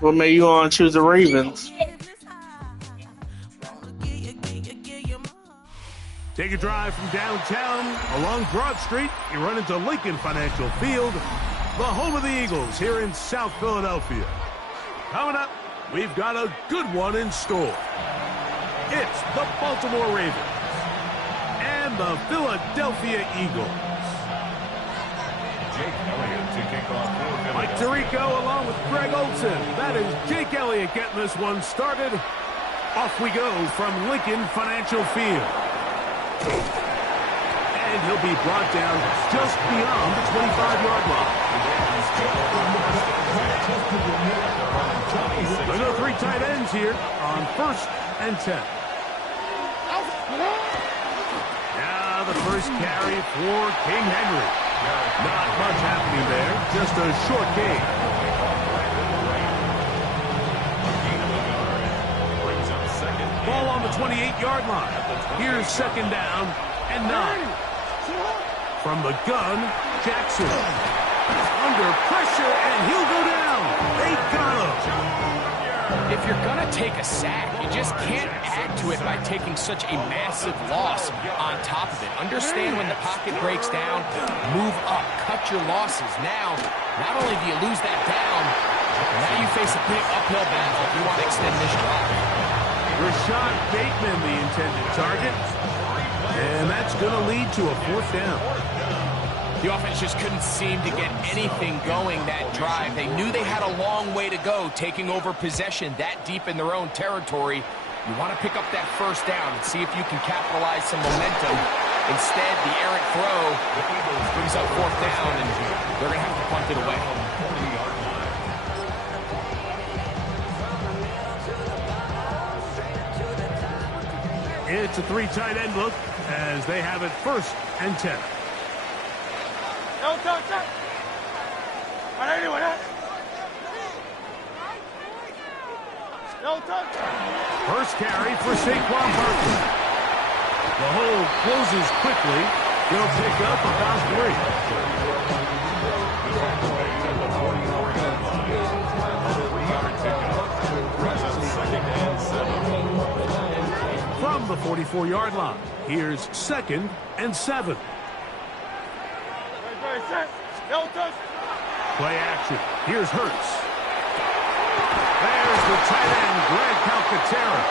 What made you want to choose the Ravens? Take a drive from downtown along Broad Street. You run into Lincoln Financial Field, the home of the Eagles here in South Philadelphia. Coming up, we've got a good one in store. It's the Baltimore Ravens and the Philadelphia Eagles. Jake Elliott to kick off for Mike Tirico along with Greg Olson. That is Jake Elliott getting this one started. Off we go from Lincoln Financial Field. And he'll be brought down just beyond the 25-yard line. There are three tight ends here on 1st and 10. Now the first carry for King Henry. Not much happening there, just a short gain. Ball on the 28-yard line. Here's 2nd down and 9. From the gun, Jackson. Under pressure, and he'll go down. They got him. If you're going to take a sack, you just can't add to it by taking such a massive loss on top of it. Understand when the pocket breaks down, move up, cut your losses. Now, not only do you lose that down, now you face a big uphill battle if you want to extend this drive. Rashad Bateman, the intended target. And that's going to lead to a 4th down. The offense just couldn't seem to get anything going that drive. They knew they had a long way to go, taking over possession that deep in their own territory. You want to pick up that 1st down and see if you can capitalize some momentum. Instead, the errant throw brings up 4th down, and they're going to have to punt it away. It's a 3 tight end look as they have it 1st and 10. First carry for Saquon Barkley. The hole closes quickly. He'll pick up about 3. From the 44-yard line, here's 2nd and 7. Play action. Here's Hurts. There's the tight end, Greg Calcaterra.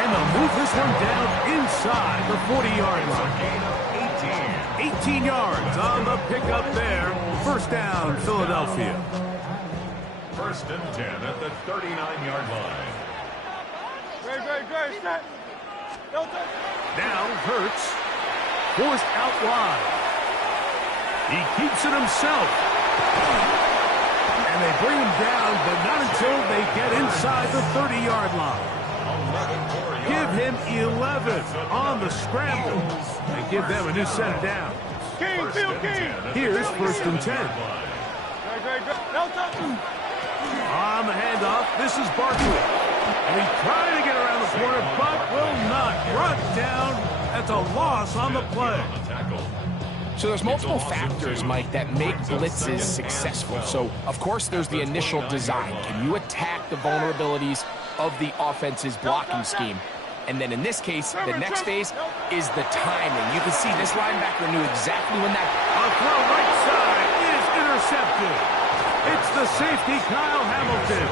And they'll move this one down inside the 40-yard line. 18 yards on the pickup there. 1st down, Philadelphia. 1st and 10 at the 39-yard line. Now Hurts forced out wide. He keeps it himself. And they bring him down, but not until they get inside the 30-yard line. Give him 11 on the scramble and give them a new set of downs. Here's 1st and 10. On the handoff, this is Barkley. And he's trying to get around the corner, but will not. Brought down at the loss on the play. So there's multiple factors, Mike, that make blitzes successful. So, of course, there's the initial design. Can you attack the vulnerabilities of the offense's blocking scheme? And then in this case, the next phase is the timing. You can see this linebacker knew exactly when that... A throw right side is intercepted. It's the safety, Kyle Hamilton.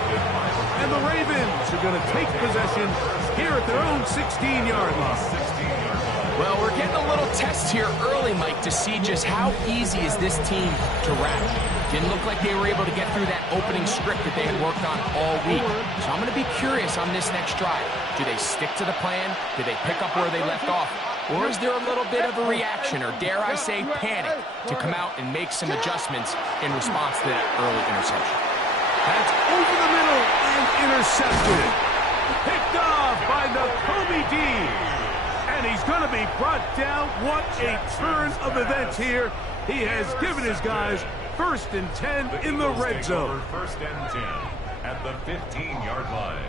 And the Ravens are going to take possession here at their own 16-yard line. Well, we're getting a little test here early, Mike, to see just how easy is this team to wrap. Didn't look like they were able to get through that opening script that they had worked on all week. So I'm going to be curious on this next drive. Do they stick to the plan? Do they pick up where they left off? Or is there a little bit of a reaction, or dare I say panic, to come out and make some adjustments in response to that early interception? That's over the middle and intercepted. Picked off by Nakobe Dean. And he's going to be brought down. What a turn of events here. He has given his guys 1st and 10 in the red zone. 1st and 10 at the 15-yard line.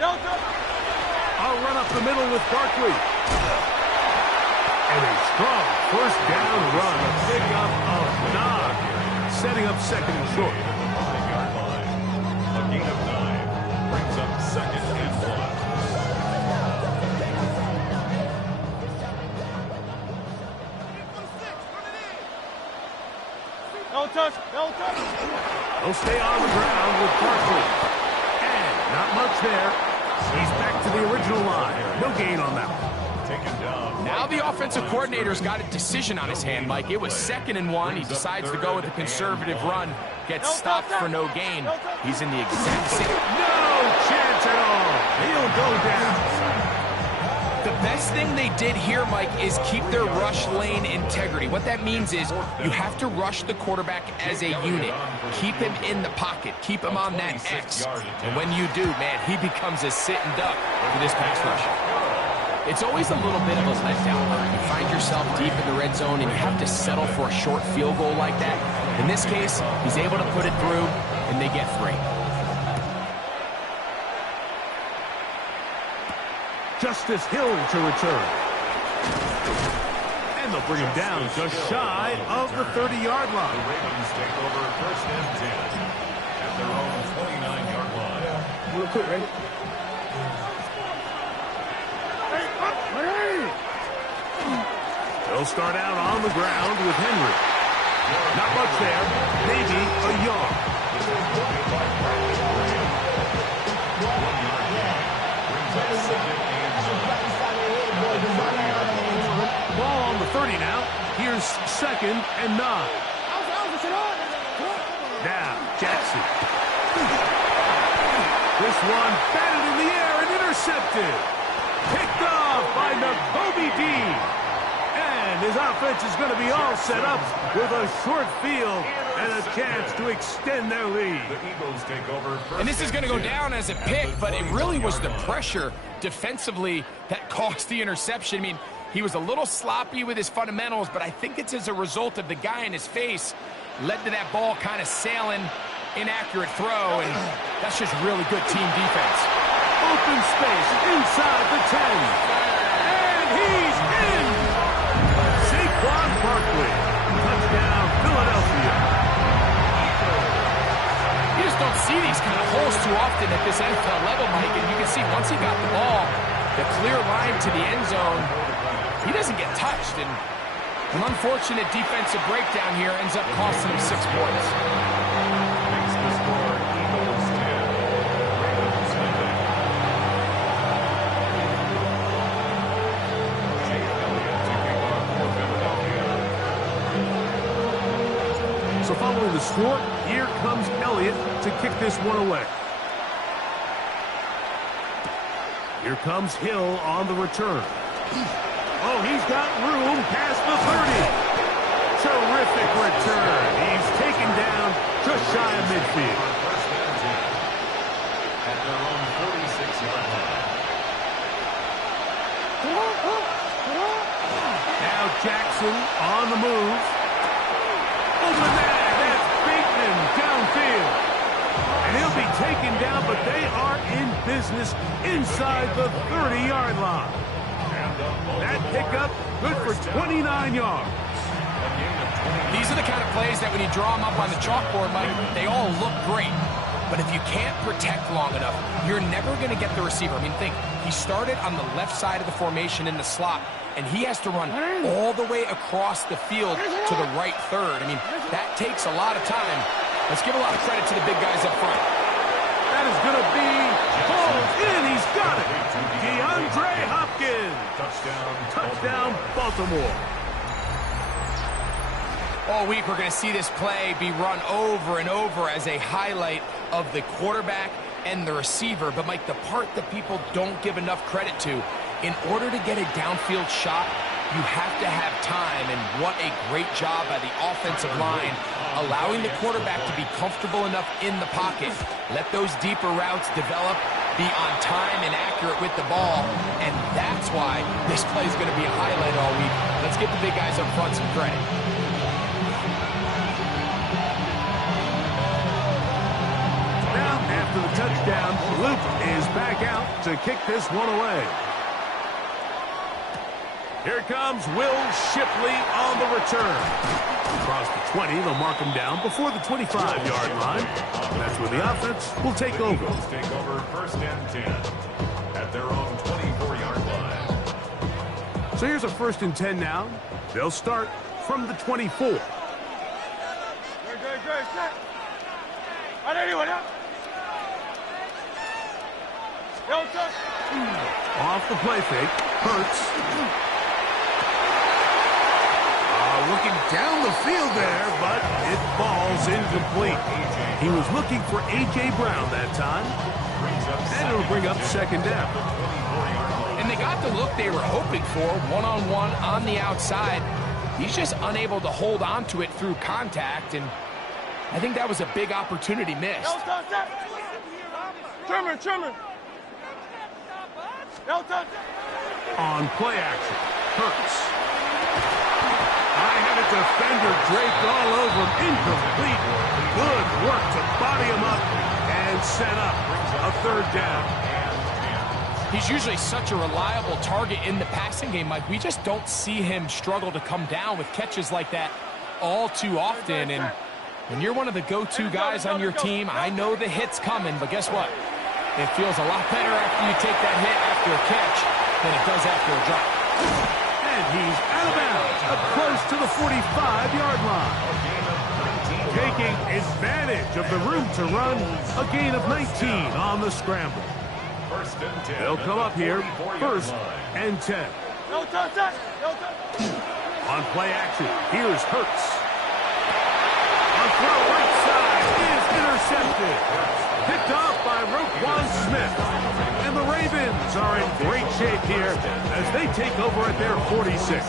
I'll run up the middle with Barkley. And a strong first down run. A pickup of 9. Setting up second and short. 9-yard line. A gain of 9 brings up second and 1. Don't touch. Don't touch. He'll stay on the ground with Barkley. And not much there. He's back to the original line. No gain on that one. Taken down. Now the offensive coordinator's got a decision on his hand, Mike. It was 2nd and 1. He decides to go with a conservative run. Gets stopped for no gain. He's in the exact same. No chance at all. He'll go down. The best thing they did here, Mike, is keep their rush lane integrity. What that means is you have to rush the quarterback as a unit. Keep him in the pocket. Keep him on that X. And when you do, man, he becomes a sitting duck for this pass rush. It's always a little bit of a letdown. You find yourself deep in the red zone and you have to settle for a short field goal like that. In this case, he's able to put it through, and they get 3. Justice Hill to return. And they'll bring him down just shy of the 30-yard The line. Ravens take over first and 10 at their own 29-yard line. Real quick, ready? They'll start out on the ground with Henry. Not much there. Maybe a yard. Ball on the 30 now. Here's 2nd and 9. Now, Jackson. This one batted in the air and intercepted. Picked off by Nakobe Dean. And his offense is going to be all set up with a short field and a chance to extend their lead. The Eagles take over first And this is going to go down as a pick, but it really was the pressure defensively that caused the interception. I mean, he was a little sloppy with his fundamentals, but I think it's as a result of the guy in his face led to that ball kind of sailing, inaccurate throw, and that's just really good team defense. Open space inside the 10. And he's in. Saquon Barkley. Touchdown, Philadelphia. You just don't see these kind of holes too often at this NFL level, Mike, and you can see once he got the ball, the clear line to the end zone, he doesn't get touched, and an unfortunate defensive breakdown here ends up costing him 6 points. Makes the score Eagles 10, Ravens nothing. Jake Elliott taking off for Philadelphia. So following the score, here comes Elliott to kick this one away. Here comes Hill on the return. Oh, he's got room past the 30. Terrific return. He's taken down just shy of midfield. First and 10 at their own 46-yard line. Now Jackson on the move. Open man, that's Bateman downfield. And he'll be taken down, but they are in business inside the 30-yard line. That pickup good for 29 yards. These are the kind of plays that when you draw them up on the chalkboard, Mike, they all look great. But if you can't protect long enough, you're never going to get the receiver. I mean, think, he started on the left side of the formation in the slot, and he has to run all the way across the field to the right third. I mean, that takes a lot of time. Let's give a lot of credit to the big guys up front. That is going to be pulled in. He's got it. DeAndre Hopkins. Touchdown, Baltimore. All week, we're going to see this play be run over and over as a highlight of the quarterback and the receiver. But, Mike, the part that people don't give enough credit to, in order to get a downfield shot, you have to have time. And what a great job by the offensive line, allowing the quarterback to be comfortable enough in the pocket, let those deeper routes develop, be on time and accurate with the ball, and that's why this play is going to be a highlight all week. Let's give the big guys up front some credit. Now, after the touchdown, Luke is back out to kick this one away. Here comes Will Shipley on the return. Across the 20, they'll mark him down before the 25-yard line. That's where the offense will take over. Eagles take over 1st and 10 at their own 24-yard line. So here's a 1st and 10 now. They'll start from the 24. Good. On anyone else? Don't touch. Off the play fake. Hurts. Looking down the field there, but it falls incomplete. He was looking for A.J. Brown that time. And it'll bring up 2nd down. And they got the look they were hoping for, one-on-one on the outside. He's just unable to hold on to it through contact, and I think that was a big opportunity missed. Don't touch that. Trimmer. Don't touch. On play action, Hurts. High-headed defender draped all over him. Incomplete. Good work to body him up and set up a 3rd down. He's usually such a reliable target in the passing game, Mike. We just don't see him struggle to come down with catches like that all too often. And when you're one of the go-to guys on your team, I know the hit's coming, but guess what? It feels a lot better after you take that hit after a catch than it does after a drop. And he's out of bounds, up close to the 45-yard line. Taking advantage of the room to run, a gain of 19 on the scramble. 1st and 10. They'll come up here, 1st and 10. Don't touch that. Don't touch. On play action, here's Hurts. A throw right side is intercepted. Picked off by Roquan Smith. And the Ravens are in great shape here as they take over at their 46.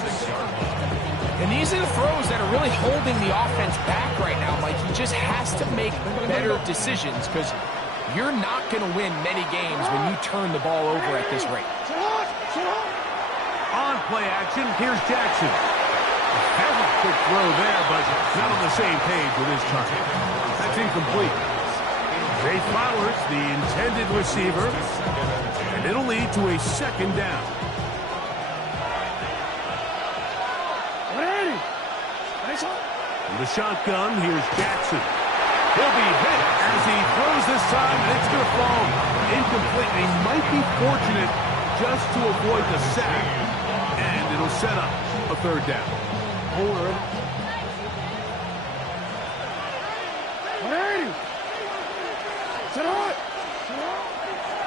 And these are the throws that are really holding the offense back right now, Mike. He just has to make better decisions because you're not going to win many games when you turn the ball over at this rate. On play action, here's Jackson. Has a quick throw there, but not on the same page with his target. That's incomplete. Zay Flowers, the intended receiver, and it'll lead to a 2nd down. From the shotgun, here's Jackson. He'll be hit as he throws this time, and it's going to fall incomplete. He might be fortunate just to avoid the sack, and it'll set up a 3rd down.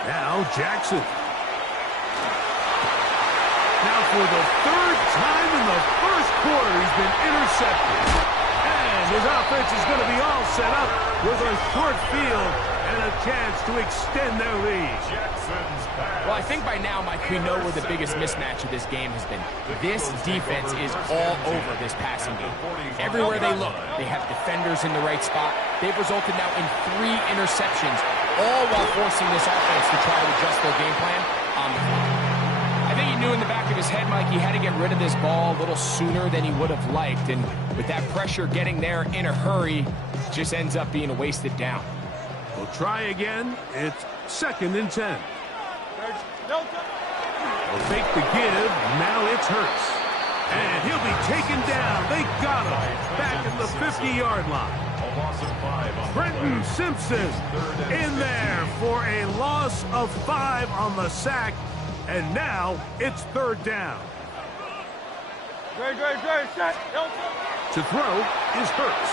Now Jackson. Now for the 3rd time in the 1st quarter, he's been intercepted. And his offense is going to be all set up with a short field and a chance to extend their lead. Well, I think by now, Mike, we know where the biggest mismatch of this game has been. This defense is all over this passing game. Everywhere they look, they have defenders in the right spot. They've resulted now in 3 interceptions, all while forcing this offense to try to adjust their game plan on the fly. I think he knew in the back of his head, Mike, he had to get rid of this ball a little sooner than he would have liked. And with that pressure getting there in a hurry, it just ends up being a wasted down. We'll try again. It's 2nd and 10. They'll take the give. Now it's Hurts. And he'll be taken down. They got him back at the 50-yard line. Brenton Simpson in there for a loss of 5 on the sack. And now it's 3rd down. To throw is Hurts.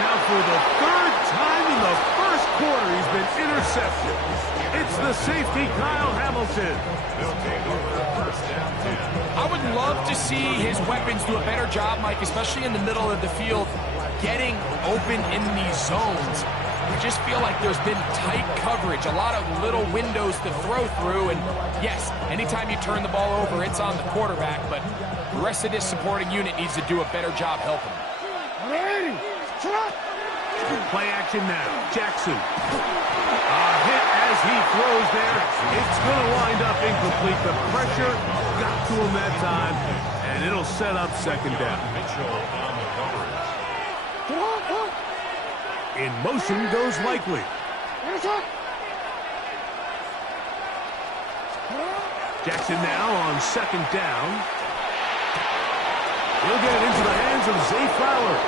Now for the 3rd time in the 1st quarter, he's been intercepted. It's the safety, Kyle Hamilton. I would love to see his weapons do a better job, Mike, especially in the middle of the field, getting open in these zones. I just feel like there's been tight coverage, a lot of little windows to throw through, and yes, anytime you turn the ball over, it's on the quarterback, but the rest of this supporting unit needs to do a better job helping. Play action now. Jackson. A hit as he throws there. It's going to wind up incomplete. The pressure got to him that time, and it'll set up 2nd down. In motion goes Likely. Jackson now on second down. He'll get it into the hands of Zay Flowers.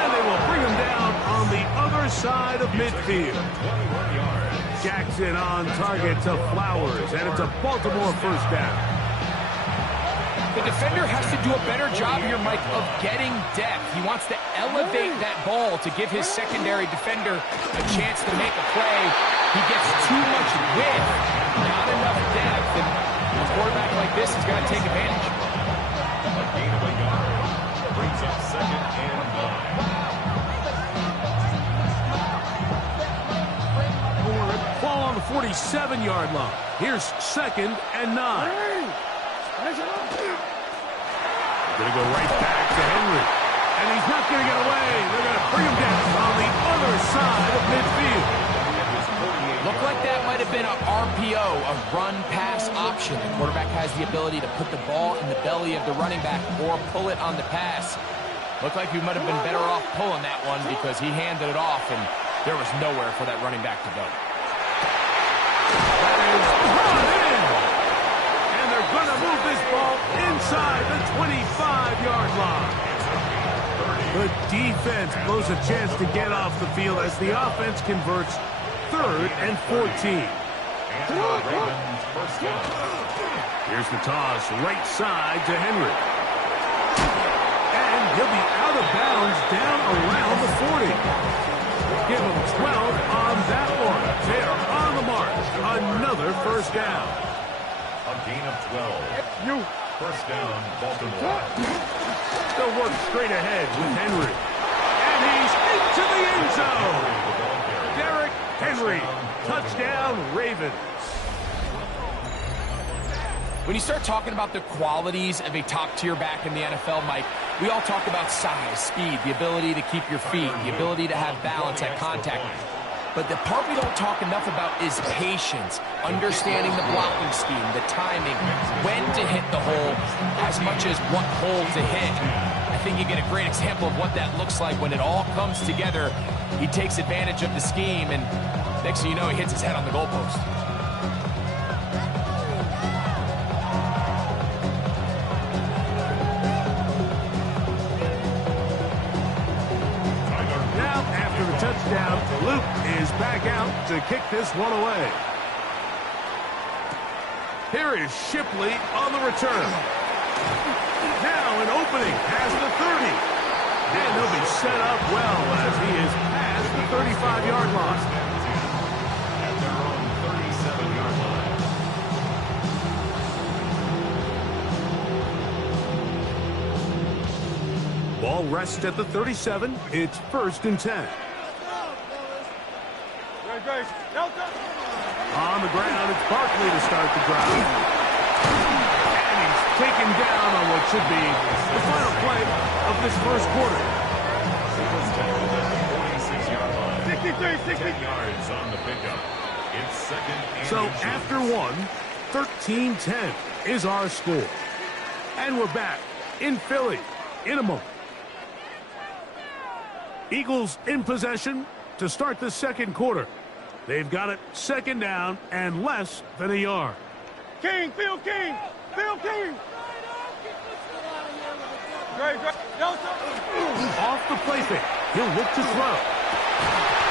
And they will bring him down on the other side of midfield. Jackson on target to Flowers, and it's a Baltimore first down. The defender has to do a better job here, Mike, of getting depth. He wants to elevate that ball to give his secondary defender a chance to make a play. He gets too much width, not enough depth, and a quarterback like this is going to take advantage. A gain of a yard brings up second and 9. Ball on the 47-yard line. Here's second and 9. Going to go right back to Henry. And he's not going to get away. They're going to bring him down on the other side of midfield. Looked like that might have been an RPO, a run-pass option. The quarterback has the ability to put the ball in the belly of the running back or pull it on the pass. Looked like he might have been better off pulling that one because he handed it off, and there was nowhere for that running back to go. That is run in. And they're going to move this ball inside the 25-yard line. The defense blows a chance to get off the field as the offense converts 3rd and 14. Here's the toss, right side to Henry. And he'll be out of bounds down around the 40. Give him 12 on that one. They are on the mark. Another first down. A gain of 12. First down, Baltimore. They'll work straight ahead with Henry. And he's into the end zone. Derrick Henry, touchdown Ravens. When you start talking about the qualities of a top-tier back in the NFL, Mike, we all talk about size, speed, the ability to keep your feet, the ability to have balance at contact. But the part we don't talk enough about is patience, understanding the blocking scheme, the timing, when to hit the hole, as much as what hole to hit. I think you get a great example of what that looks like when it all comes together. He takes advantage of the scheme, and next thing you know, he hits his head on the goalpost. Now, after the touchdown, Luke is back out to kick this one away. Here is Shipley on the return. Now an opening past the 30. And he'll be set up well as he is past the 35-yard line. At their own 37-yard line. Ball rests at the 37. It's 1st and 10. On the ground, it's Barkley to start the drive. And he's taken down on what should be the final play of this first quarter. First down at the 46-yard line. 63. 10 yards on the pickup. It's second and So 2. after one, 13-10 is our score. And we're back in Philly in a moment. Eagles in possession to start the second quarter. They've got it second down and less than a yard. King, Phil King. Off the play fake. He'll look to throw.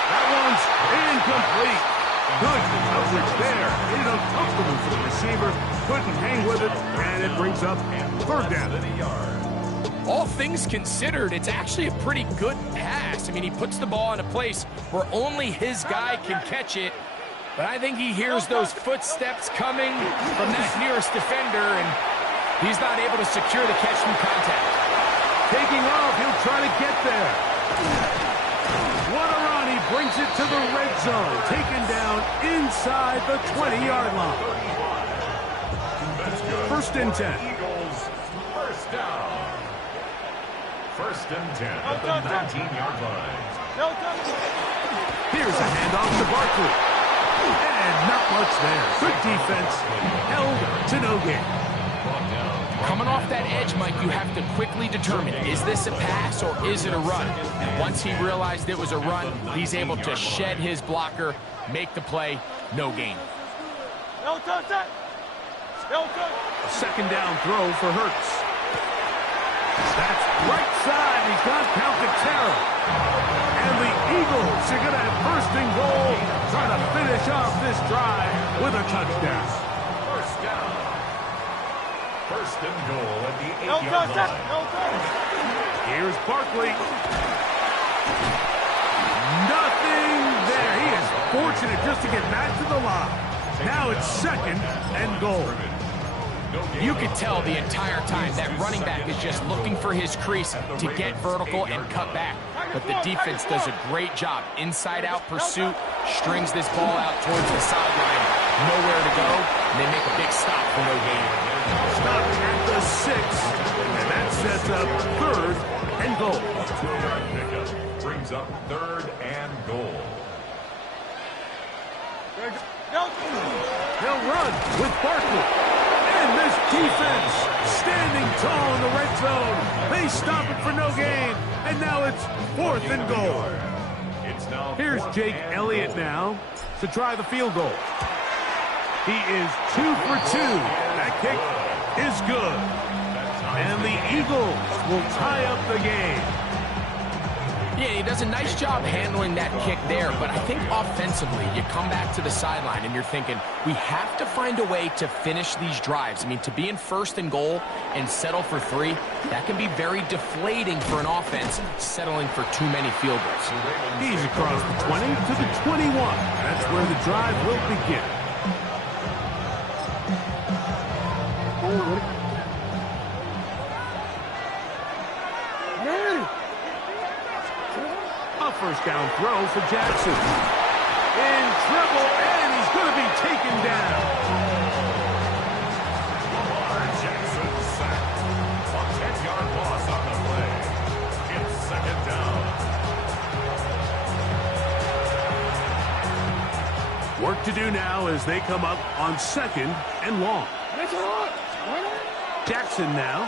That one's incomplete. Good coverage there. Made it uncomfortable for the receiver. Couldn't hang with it, and it brings up 3rd down. All things considered, it's actually a pretty good pass. I mean, he puts the ball in a place where only his guy can catch it. But I think he hears those footsteps coming from that nearest defender, and he's not able to secure the catch from contact. Taking off, he'll try to get there. What a run, he brings it to the red zone. Taken down inside the 20-yard line. 1st and 10. Eagles, first down. 1st and 10 at the 19-yard line. Here's a handoff to Barkley. And not much there. Good defense. Held to no gain. Coming off that edge, Mike, you have to quickly determine, is this a pass or is it a run? And once he realized it was a run, he's able to shed his blocker, make the play, no gain. Second down throw for Hurts. That's right side. He's got count to terror. And the Eagles are going to have first and goal, trying to finish off this drive with a touchdown. First down. First and goal at the 8-yard line. Here's Barkley. Nothing there. He is fortunate just to get back to the line. Now it's second and goal. You could tell the entire time that running back is just looking for his crease to get vertical and cut back. But the defense does a great job. Inside-out pursuit, strings this ball out towards the sideline. Nowhere to go, and they make a big stop for no gain. Stop at the 6, and that sets up third and goal. Pickup brings up third and goal. They'll run with Barkley. And this defense standing tall in the red zone. They stop it for no gain. And now it's fourth and goal. Here's Jake Elliott now to try the field goal. He is 2 for 2. That kick is good. And the Eagles will tie up the game. Yeah, he does a nice job handling that kick there, but I think offensively, you come back to the sideline and you're thinking, we have to find a way to finish these drives. I mean, to be in first and goal and settle for 3, that can be very deflating for an offense, settling for too many field goals. He's across the 20 to the 21. That's where the drive will begin. First down throw for Jackson. In trouble, and he's going to be taken down. Lamar Jackson sacked. A 10-yard loss on the play. It's second down. Work to do now as they come up on second and long. Jackson now.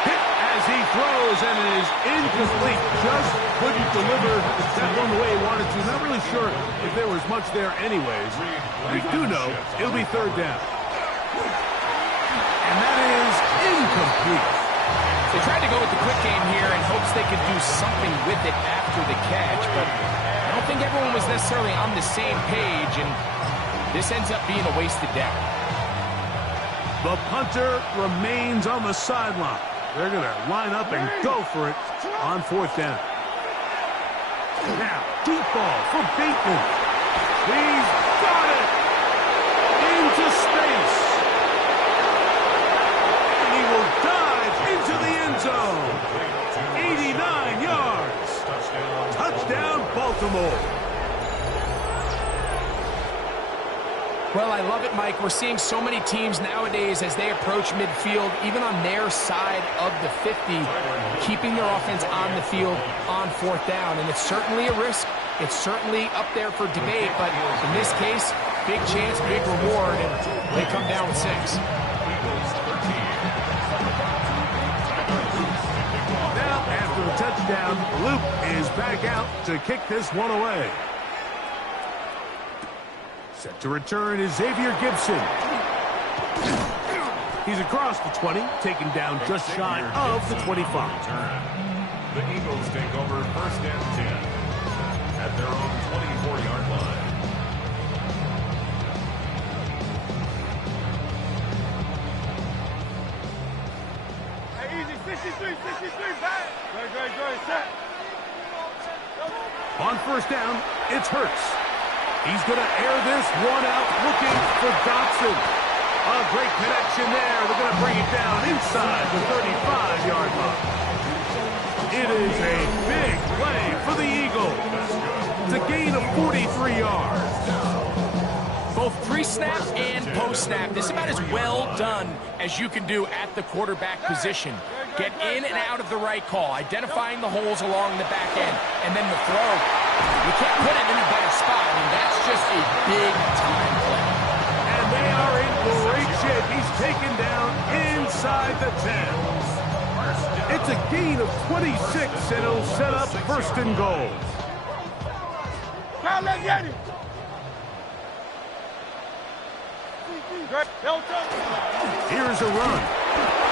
Hit as he throws, and it is incomplete. Just couldn't deliver that one the way he wanted to. Not really sure if there was much there anyways. We do know it'll be third down. And that is incomplete. They tried to go with the quick game here in hopes they could do something with it after the catch, but I don't think everyone was necessarily on the same page, and this ends up being a wasted down. The punter remains on the sideline. They're going to line up and go for it on fourth down. Now, deep ball for Bateman. He's got it into space. And he will dive into the end zone. 89 yards. Touchdown, Baltimore. Well, I love it, Mike. We're seeing so many teams nowadays as they approach midfield, even on their side of the 50, keeping their offense on the field on fourth down. And it's certainly a risk. It's certainly up there for debate. But in this case, big chance, big reward, and they come down with 6. Now, after the touchdown, Luke is back out to kick this one away. Set to return is Xavier Gibson. He's across the 20, taken down just shy of the 25. The Eagles take over first and 10 at their own 24-yard line. Hey, easy, 63, back. Go, set. On first down, it's Hurts. He's going to air this one out, looking for Dotson. A great connection there. They're going to bring it down inside the 35-yard line. It is a big play for the Eagles. It's a gain of 43 yards. Both pre-snap and post-snap, this is about as well done as you can do at the quarterback position. Get in and out of the right call, identifying the holes along the back end, and then the throw. You can't put it in a better spot. I mean, that's just a big-time play. And they are in great shape. He's taken down inside the 10. It's a gain of 26, and it'll set up first and goal. Let's get it. Here's a run.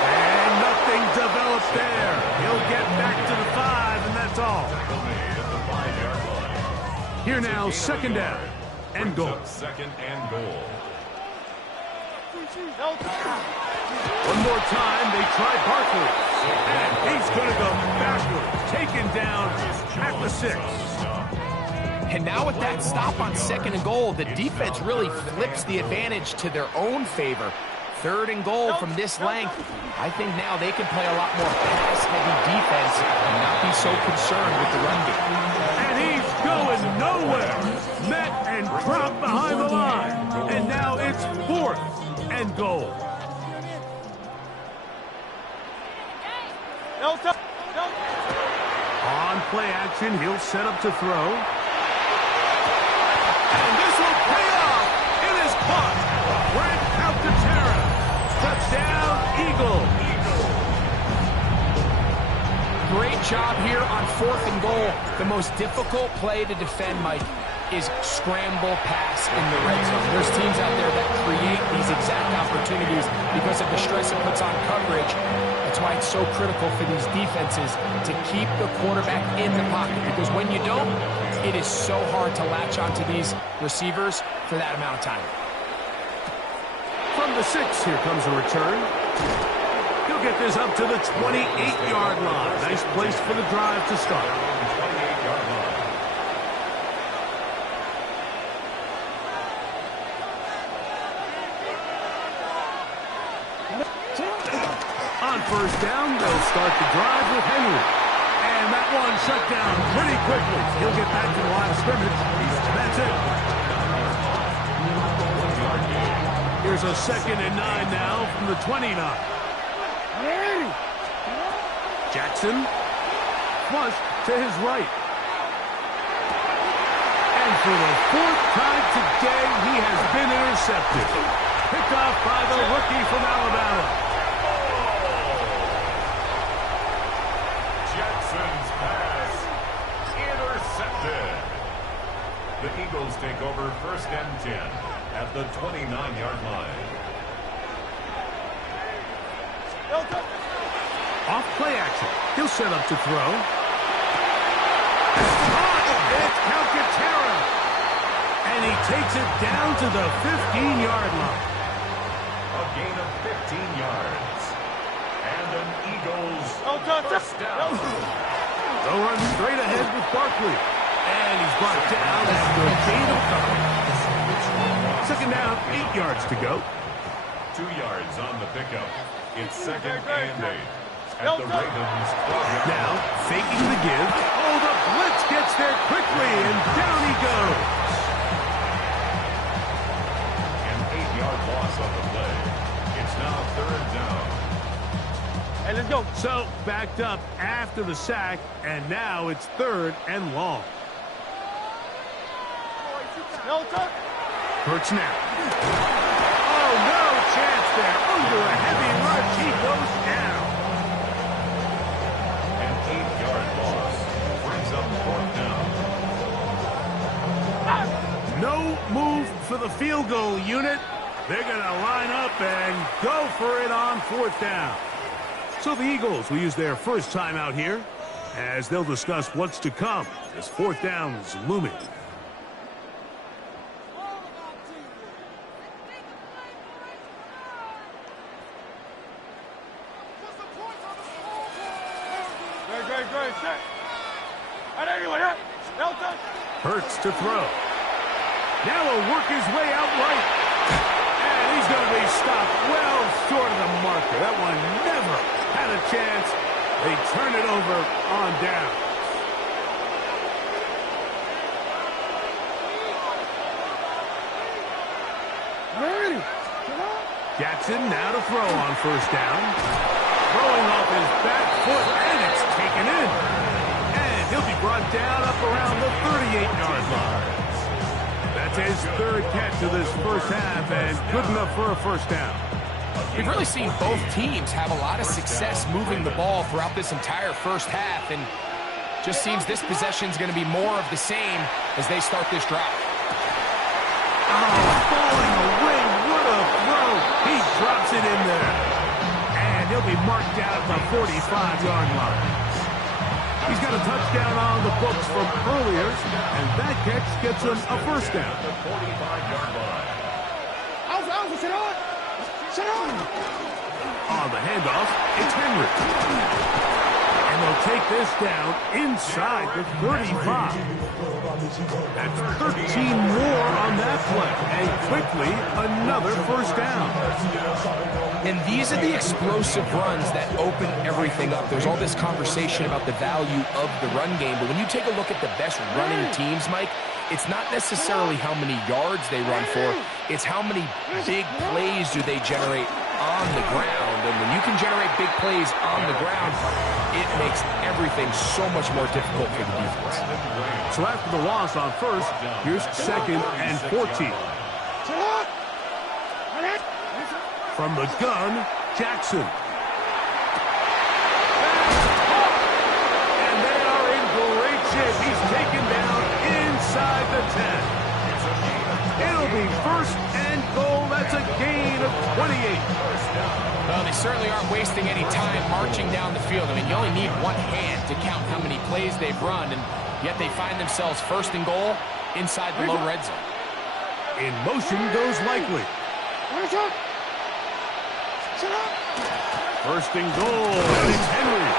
And nothing developed there. He'll get back to the 5, and that's all. Here now, second down and goal. Second and goal. One more time, they try Barkley. And he's going to go backwards. Taken down at the 6. And now with that stop on second and goal, the defense really flips the advantage to their own favor. Third and goal from this length. I think now they can play a lot more pass-heavy defense and not be so concerned with the run game. And he's going nowhere. Met and dropped behind the line. And now it's 4th and goal. On play action, he'll set up to throw. And this will pay off. It is caught. Frank Alcantara. Touchdown, Eagles. Great job here on 4th and goal. The most difficult play to defend, Mike, is scramble pass in the red zone. There's teams out there that create these exact opportunities because of the stress it puts on coverage. That's why it's so critical for these defenses to keep the quarterback in the pocket, because when you don't, it is so hard to latch onto these receivers for that amount of time. From the 6, here comes a return. He'll get this up to the 28-yard line. Nice place for the drive to start. 28-yard line. On first down, they'll start the drive with Henry. And that one shut down pretty quickly. He'll get back to the line of scrimmage. That's it. Here's a 2nd and 9 now from the 29. Jackson, flush to his right. And for the 4th time today, he has been intercepted. Picked off by the rookie from Alabama. Jackson's pass intercepted. The Eagles take over 1st and 10 at the 29-yard line. Off play action. He'll set up to throw. It's Alcantara. And he takes it down to the 15-yard line. A gain of 15 yards. And an Eagles first down. They'll run straight ahead with Barkley. And he's brought down after a gain of coverage. 2nd down, 8 yards to go. 2 yards on the pickup. It's 2nd and 8 at the Ravens 12-yard line. Now, faking the give. Oh, the blitz gets there quickly, and down he goes. An 8-yard loss on the play. It's now 3rd down. Hey, let's go. So, backed up after the sack, and now it's 3rd and long. Hurts now. Oh, no chance there. Under a heavy rush, he goes down. An 8-yard loss brings up 4th down. No move for the field goal unit. They're going to line up and go for it on 4th down. So the Eagles will use their first time out here as they'll discuss what's to come as 4th down is looming. Hurts to throw. Now he'll work his way out right. And he's going to be stopped well short of the marker. That one never had a chance. They turn it over on down. Jackson now to throw on first down. Throwing off his back foot, and it's taken in. And he'll be brought down up around the 38-yard line. That's his 3rd catch of this first half, and good enough for a first down. We've really seen both teams have a lot of success moving the ball throughout this entire first half, and just seems this possession is going to be more of the same as they start this drive. Oh, falling away would have be marked down at the 45-yard line. He's got a touchdown on the books from earlier, and that catch gets him a first down. The 45-yard line. On the handoff, it's Henry. And they'll take this down inside the 35. That's 13 more on that play. And quickly, another first down. And these are the explosive runs that open everything up. There's all this conversation about the value of the run game, but when you take a look at the best running teams, Mike, it's not necessarily how many yards they run for, it's how many big plays do they generate on the ground. And when you can generate big plays on the ground, it makes everything so much more difficult for the defense. So after the loss on first, here's 2nd and 14. From the gun, Jackson. And they are in great shape. He's taken down inside the 10. It'll be 1st and goal. That's a gain of 28. Well, they certainly aren't wasting any time marching down the field. I mean, you only need one hand to count how many plays they've run, and yet they find themselves 1st and goal inside the low red zone. In motion goes Likely. 1st and goal, and it's Henry.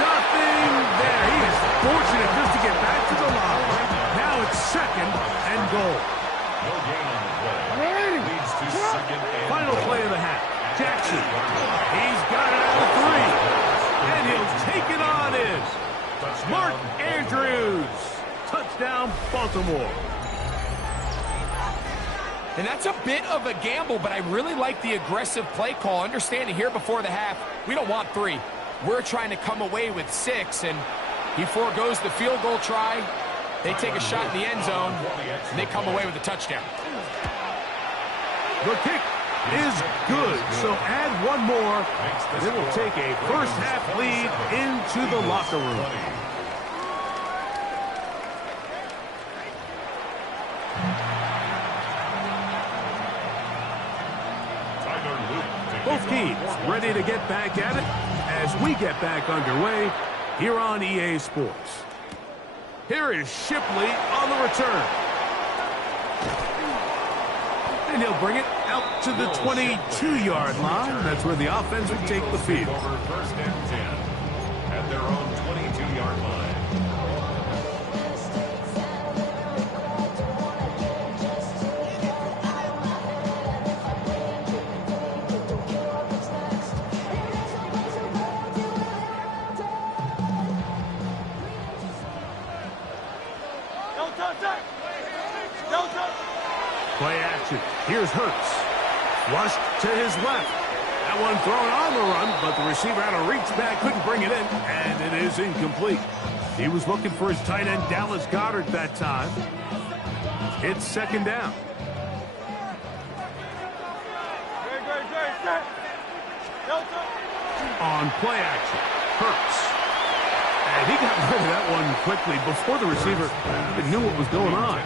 Nothing there. He is fortunate just to get back to the line. Now it's 2nd and goal. No gain on the play. Leads to 2nd and Final play of the half. Jackson. He's got it out of 3. And he'll take it on in. Mark Andrews. Touchdown, Baltimore. And that's a bit of a gamble, but I really like the aggressive play call. Understanding here before the half, we don't want 3. We're trying to come away with 6, and he forgoes the field goal try. They take a shot in the end zone, and they come away with a touchdown. The kick is good, so add one more, and it will take a first-half lead into the locker room. Both teams ready to get back at it as we get back underway here on EA Sports. Here is Shipley on the return. And he'll bring it out to the 22-yard line. That's where the offense will take the field. Over 1st and 10 at their own 22-yard line. Play action. Here's Hurts. Flushed to his left. That one thrown on the run, but the receiver had to reach back, couldn't bring it in, and it is incomplete. He was looking for his tight end, Dallas Goedert, that time. It's 2nd down. On play action, Hurts. And he got rid of that one quickly before the receiver even knew what was going on.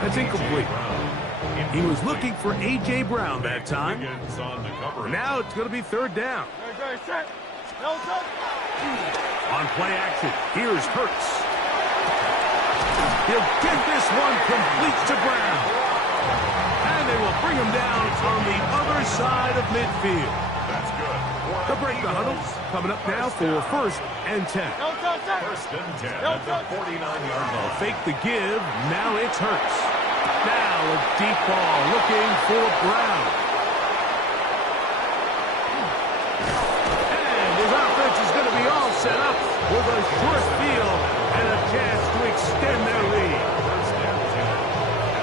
That's incomplete. He was looking for A.J. Brown that time. Now it's going to be 3rd down. On play action, here's Hurts. He'll get this one complete to Brown. And they will bring him down on the other side of midfield. That's good. The break the huddle coming up now for 1st and 10. 1st and 10 at the 49-yard line. Fake the give. Now it's Hurts. Now a deep ball looking for Brown. And his offense is going to be all set up with a short field and a chance to extend their lead.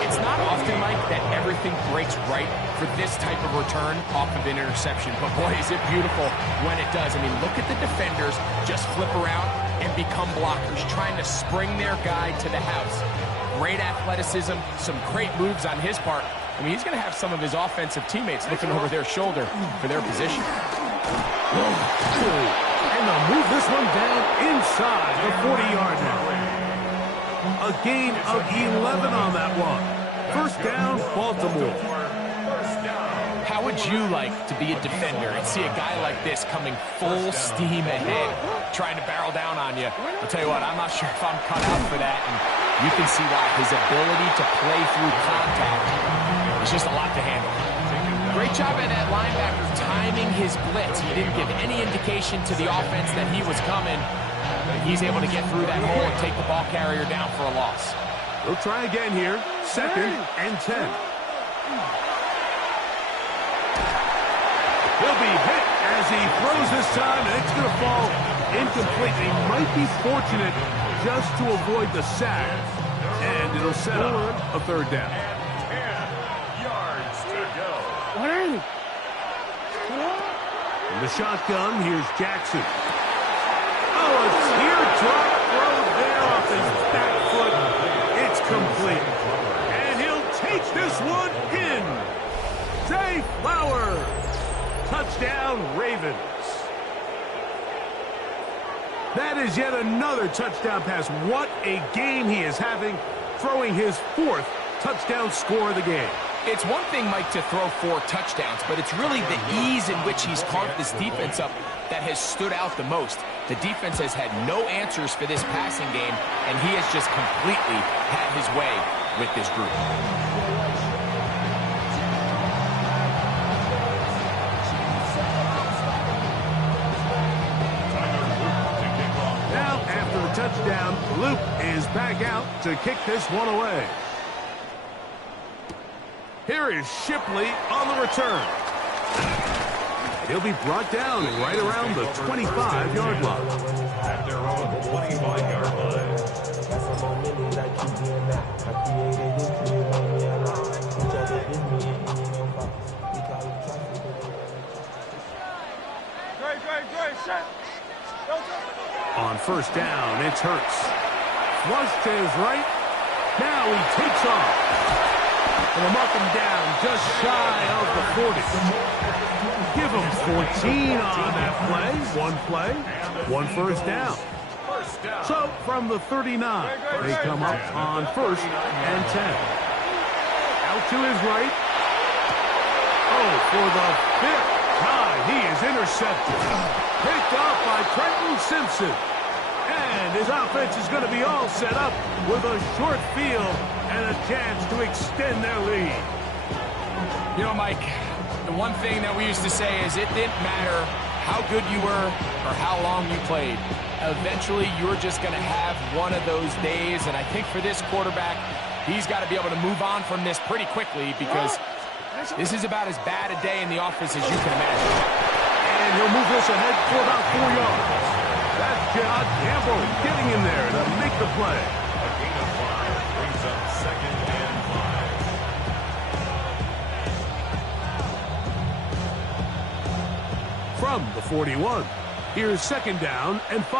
It's not often, Mike, that everything breaks right for this type of return off of an interception. But boy, is it beautiful when it does. I mean, look at the defenders just flip around and become blockers, trying to spring their guy to the house. Great athleticism, some great moves on his part. I mean, he's going to have some of his offensive teammates looking over their shoulder for their position. And they'll move this one down inside the 40-yard line. A gain of 11 on that one. 1st down, Baltimore. How would you like to be a defender and see a guy like this coming full steam ahead, trying to barrel down on you? I'll tell you what, I'm not sure if I'm cut out for that, and you can see why. His ability to play through contact is just a lot to handle. Great job at that linebacker timing his blitz. He didn't give any indication to the offense that he was coming. He's able to get through that hole and take the ball carrier down for a loss. We'll try again here. 2nd and 10. He'll be hit as he throws this time, and it's going to fall incomplete. He might be fortunate just to avoid the sack, and it'll set up a 3rd down. 10 yards to go. In the shotgun, here's Jackson. Oh, a teardrop throw there off his back foot. It's complete. And he'll take this one in. Zay Flowers. Touchdown, Ravens. That is yet another touchdown pass. What a game he is having, throwing his 4th touchdown score of the game. It's one thing, Mike, to throw 4 touchdowns, but it's really the ease in which he's carved this defense up that has stood out the most. The defense has had no answers for this passing game, and he has just completely had his way with this group. Now, after the touchdown, Luke is back out to kick this one away. Here is Shipley on the return. He'll be brought down right around the 25-yard line. At their own 25-yard line. On 1st down, it's Hurts. Flush to his right. Now he takes off. And they'll mark him down just shy of the 40. Give him 14 on that play. 1 first down. So from the 39, they come up on 1st and 10. Out to his right. Oh, for the 5th time, he is intercepted. Picked off by Trenton Simpson. And his offense is going to be all set up with a short field and a chance to extend their lead. You know, Mike, the one thing that we used to say is it didn't matter how good you were or how long you played. Eventually, you're just going to have one of those days, and I think for this quarterback, he's got to be able to move on from this pretty quickly because this is about as bad a day in the office as you can imagine. And he'll move this ahead for about 4 yards. That's John Campbell getting in there to make the play. A gain of 5 brings up 2nd and 5. From the 41, here's 2nd down and 5.